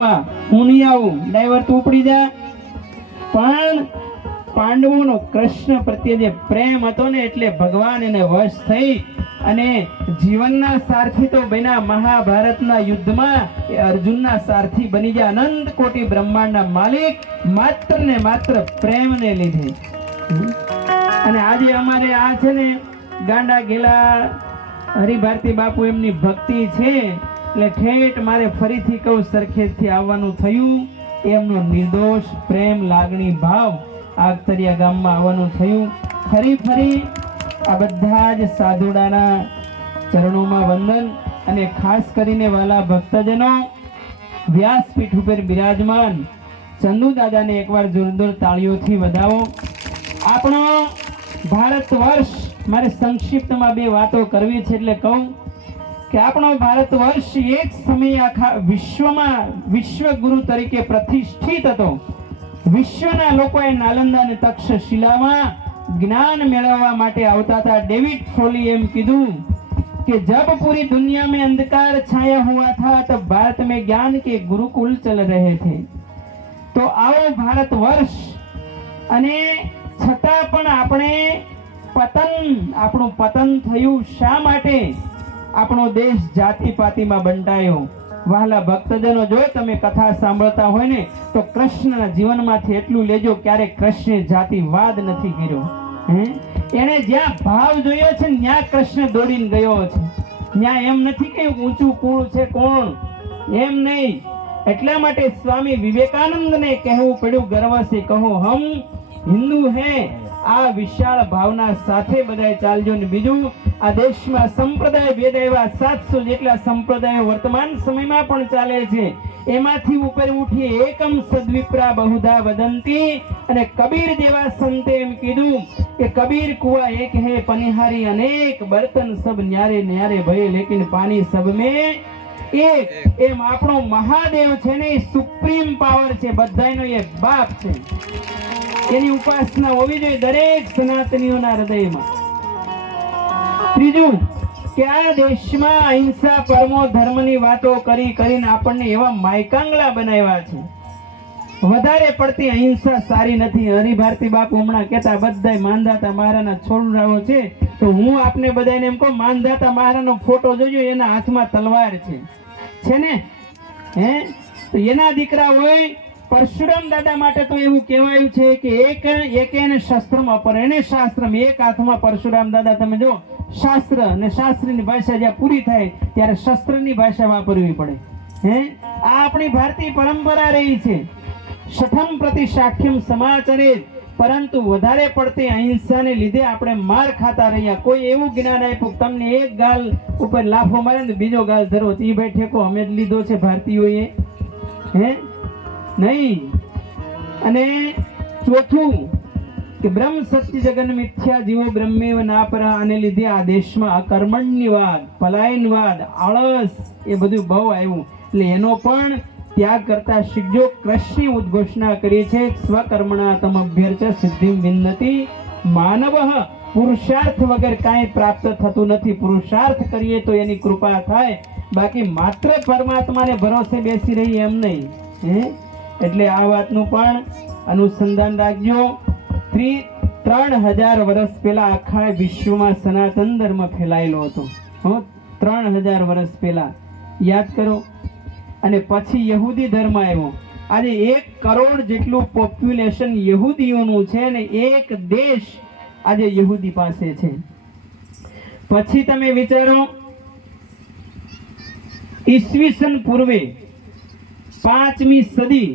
હું નહીં આવું, ડ્રાઈવર તું ઉપડી જા. પણ પાંડવોનો કૃષ્ણ પ્રત્યે જે પ્રેમ હતો ને એટલે ભગવાન એને વશ થઈ અને જીવનના સારથી તો બન્યા. મહાભારતના યુદ્ધમાં એ અર્જુનના સારથી બની ગયા. અનંત કોટી બ્રહ્માંડના માલિક માત્ર ને માત્ર પ્રેમને લીધે. અને આજે અમારે આ છે ને ગાંડા ગેલા હરિભારતી બાપુ એમની ભક્તિ છે એટલે ઠેઠ મારે ફરીથી કહું સરખેજથી આવવાનું થયું. એમનો નિર્દોષ પ્રેમ લાગણી ભાવ આગતરિયા ગામમાં આવવાનું થયું. ફરી આ બધા જ સાધુડાના ચરણોમાં વંદન અને ખાસ કરીને વાલા ભક્તજનો વ્યાસપીઠ ઉપર બિરાજમાન ચંદુ દાદાને એકવાર જોરદાર તાળીઓથી વધાવો. આપણો ભારત વર્ષ, મારે સંક્ષિપ્તમાં બે વાતો કરવી છે એટલે કહું કે આપણો ભારત વર્ષ એક સમયે આખા વિશ્વમાં વિશ્વગુરુ તરીકે પ્રતિષ્ઠિત હતો. વિશ્વના લોકોએ નાલંદા અને તક્ષશિલામાં જ્ઞાન મેળવવા માટે આવતા હતા. ડેવિડ ફોલી એમ કીધું કે જબ પૂરી દુનિયા में अंधकार छाया हुआ था तब भारत में ज्ञान के गुरुकुल चल रहे थे. તો આવો ભારત વર્ષ, અને છતાં પણ આપણું પતન થયું. શા માટે? આપણો દેશ જાતિપાતિમાં બંટાયો. વહાલા ભક્તજનો, જો તમે કથા સાંભળતા હોય ને તો કૃષ્ણના જીવનમાંથી એટલું લેજો, ક્યારેક કૃષ્ણે જાતિવાદ નથી કર્યો. એને જ્યાં ભાવ જોયો છે ત્યાં કૃષ્ણ દોડીને ગયો છે. ત્યાં એમ નથી કે ઊંચું કુળ છે કોણ, એમ નહીં. એટલા માટે સ્વામી વિવેકાનંદને કહેવું પડ્યું, ગર્વ સે કહો હમ હિન્દુ હૈ. આ વિશાળ ભાવના સાથે બધાય ચાલજો. ને બીજું, આ દેશમાં સંપ્રદાય ભેદ એવા 700 જેટલા સંપ્રદાયો વર્તમાન સમયમાં પણ ચાલે છે. એમાંથી ઉપર ઉઠી એકમ સદ્વિપ્રા બહુધા વદંતી. અને કબીર જેવા સંતે એમ કીધું કે કબીર કુઆ એક હે પનિહારી અનેક, બર્તન સબ ન્યારે ન્યારે ભય લેકિન પાણી સબ में એક. એમ આપણો મહાદેવ છે ને એ સુપ્રીમ પાવર છે, બધાયનો એ બાપ છે. એની ઉપાસના હોવી જોઈએ દરેક સનાતનીઓના હૃદયમાં. ત્રીજું કે આ દેશમાં અહિંસા પરમો ધર્મની વાતો કરીને આપણને એવા માયકાંગલા બનાવ્યા છે. વધારે પડતી અહિંસા સારી નથી. હરિભારતી બાપુ હમણાં કહેતા બધાય માનધાતા મહારાજના છોડરાઓ છે, તો હું આપને બધાને એમ કહું, માનધાતા મહારાજનો ફોટો જોજો, એના હાથમાં તલવાર છે ને? તો એના દીકરા હોય. પરશુરામ દાદા માટે તો એવું કહેવાયું છે કે એક શસ્ત્રમાં અપરેણે શાસ્ત્રમ, એક હાથમાં પરશુરામ દાદા. તમે જો શાસ્ત્ર અને શાસ્ત્રની ભાષા જ્યાં પૂરી થાય ત્યારે શસ્ત્રની ભાષા વાપરવી પડે. આ આપણી ભારતીય પરંપરા રહી છે. શઠમ પ્રતિ સાખ્યમ સમાચરે. પરંતુ વધારે પડતી અહિંસાને લીધે આપણે માર ખાતા રહ્યા. કોઈ એવું જ્ઞાન આપ્યું તમને એક ગાલ ઉપર લાફો મારે ને બીજો ગાલ ધરો, એ ભાઈ ઠેકો અમે જ લીધો છે ભારતીયોએ, નહીં. અને ચોથું કે બ્રહ્મ સત્ય જગન મિથ્યા જીવો બ્રહ્મેવ નાપર. આને લીધે આ દેશમાં અકર્મણ્યવાદ, પલાયનવાદ, આળસ એ બધું બહુ આવ્યું. એટલે એનો પણ ત્યાગ કરતા શીખજો. કૃષ્ણે ઉદ્ઘોષણા કરી છે, સ્વકર્મણા તમભ્યર્ચ સિદ્ધિમ વિન્નતિ માનવ. પુરુષાર્થ વગર કાંઈ પ્રાપ્ત થતું નથી. પુરુષાર્થ કરીએ તો એની કૃપા થાય, બાકી માત્ર પરમાત્માને ભરોસે બેસી રહી એમ નહીં. એટલે આ વાતનું પણ અનુસંધાન રાખજો. 3000 વર્ષ પહેલા આખા વિશ્વમાં સનાતન ધર્મ ફેલાયેલો હતો. 3000 વર્ષ પહેલા યાદ કરો. અને પછી યહૂદી ધર્મ આવ્યો. આજે 1 કરોડ જેટલું પોપ્યુલેશન યહૂદીઓનું છે ને એક દેશ આજે યહૂદી પાસે છે. પછી તમે વિચારો, ઈસવીસન પૂર્વે 5મી સદી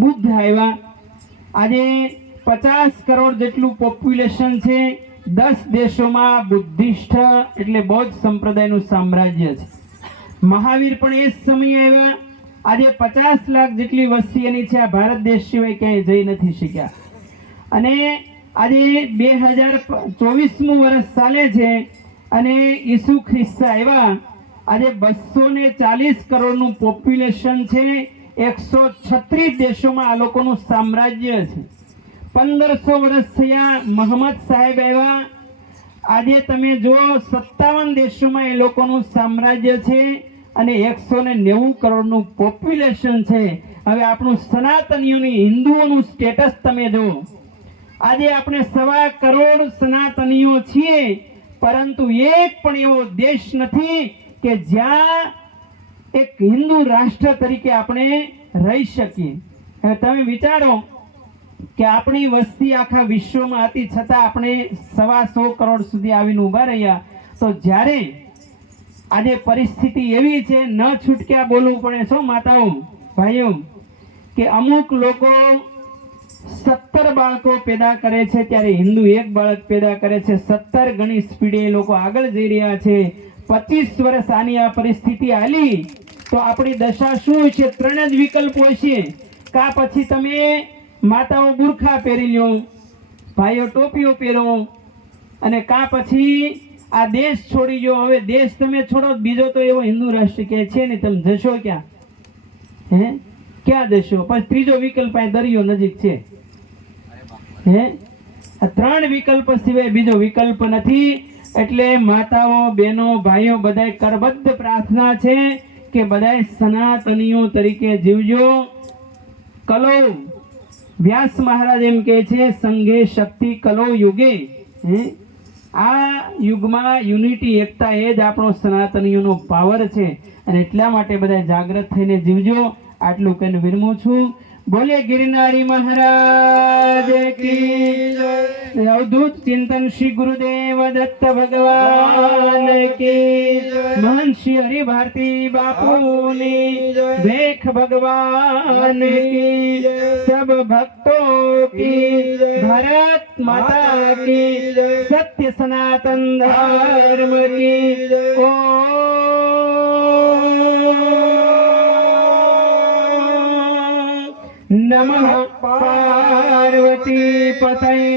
બુદ્ધ આવ્યા. આજે 50 કરોડ જેટલું પોપ્યુલેશન છે. 10 દેશોમાં બુદ્ધિસ્ટ એટલે બૌદ્ધ સંપ્રદાયનું સામ્રાજ્ય છે. મહાવીર પણ એ જ સમયે આવ્યા. આજે 50 લાખ જેટલી વસ્તી એની છે. આ ભારત દેશ સિવાય ક્યાંય જઈ નથી શક્યા. અને આજે 2024મું વર્ષ ચાલે છે અને ઈસુ ખ્રિસ્ત આવ્યા. આજે 240 કરોડનું પોપ્યુલેશન છે. 136 દેશોમાં આ લોકોનું સામ્રાજ્ય છે. 1500 વર્ષ થયા મોહમ્મદ સાહેબ આવ્યા. આજે તમે જો 57 દેશોમાં એ લોકોનું સામ્રાજ્ય છે. અને 190 કરોડનું પોપ્યુલેશન છે. હવે આપણું સનાતનીઓની હિન્દુઓનું સ્ટેટસ તમે જુઓ. આજે આપણે 1.25 કરોડ સનાતનીઓ છીએ, પરંતુ એક પણ એવો દેશ નથી કે જ્યાં એક હિન્દુ રાષ્ટ્ર તરીકે આપણે રહી શકીએ. હવે તમે વિચારો કે આપણી વસ્તી આખા વિશ્વમાં હતી, છતાં આપણે 125 કરોડ સુધી આવીને ઊભા રહ્યા. તો જ્યારે આજે પરિસ્થિતિ એવી છે, ન છૂટક્યા બોલવું પડે છો માતાઓ ભાઈઓ, કે અમુક લોકો 17 બાળકો પેદા કરે છે, ત્યારે હિન્દુ 1 બાળક પેદા કરે છે. 17 ગણી સ્પીડે એ લોકો આગળ જઈ રહ્યા છે. 25 વર્ષ આની આ પરિસ્થિતિ હાલી તો આપણી દશા શું છે? 3 જ વિકલ્પો છે. કા પછી તમે માતાઓ બુરખા પહેરી લો, ભાઈઓ ટોપીઓ પહેરો, અને કા પછી આ દેશ છોડી જો. હવે દેશ તમે છોડો, બીજો તો એવો હિન્દુ રાષ્ટ્ર કે છે ને, તમે જશો ક્યાં? હે, ક્યાં જશો? પછી ત્રીજો વિકલ્પ આ દરિયો નજીક છે. હે, આ 3 વિકલ્પ સિવાય બીજો વિકલ્પ નથી. એટલે માતાઓ, બહેનો, ભાઈઓ બધાય કરબદ્ધ પ્રાર્થના છે કે બધાય સનાતનીઓ તરીકે જીવજો. કલો વ્યાસ મહારાજ એમ કહે છે, સંઘે શક્તિ કલો યુગે. આ યુગમાં યુનિટી, એકતા એ જ આપણો સનાતનીઓનો પાવર છે. અને એટલા માટે બધા જાગૃત થઈને જીવજો. આટલું કહીને વિરમું છું. બોલે ગિરનારી મહારાજ કી જય. અવધૂત ચિંતન શ્રી ગુરુદેવ દત્ત ભગવાન કી જય. મહાન શ્રી હરિભારતી બાપુની ભેખ ભગવાન કી જય. सब भक्तों की भारत माता की सत्य सनातन धर्म की नमः पार्वती पतये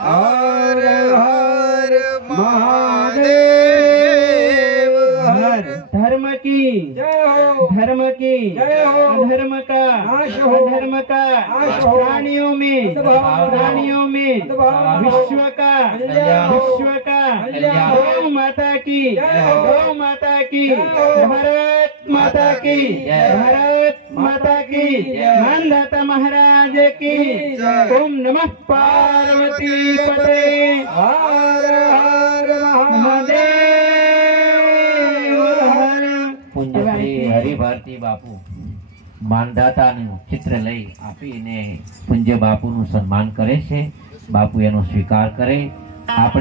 हर हर महादेव. हर धर्म की धर्म की अधर्म का अधर्म का प्राणियों में विश्व का गौ माता की भारत माता की मानदाता महाराज की. ओम नमः पार्वती पते हर हर महादेव. પૂજ્ય શ્રી હરિભારતી બાપુ માનદાતાનું ચિત્ર લઈ આપીને પૂજ્ય બાપુનું સન્માન કરે છે. બાપુ એનો સ્વીકાર કરે. આપણે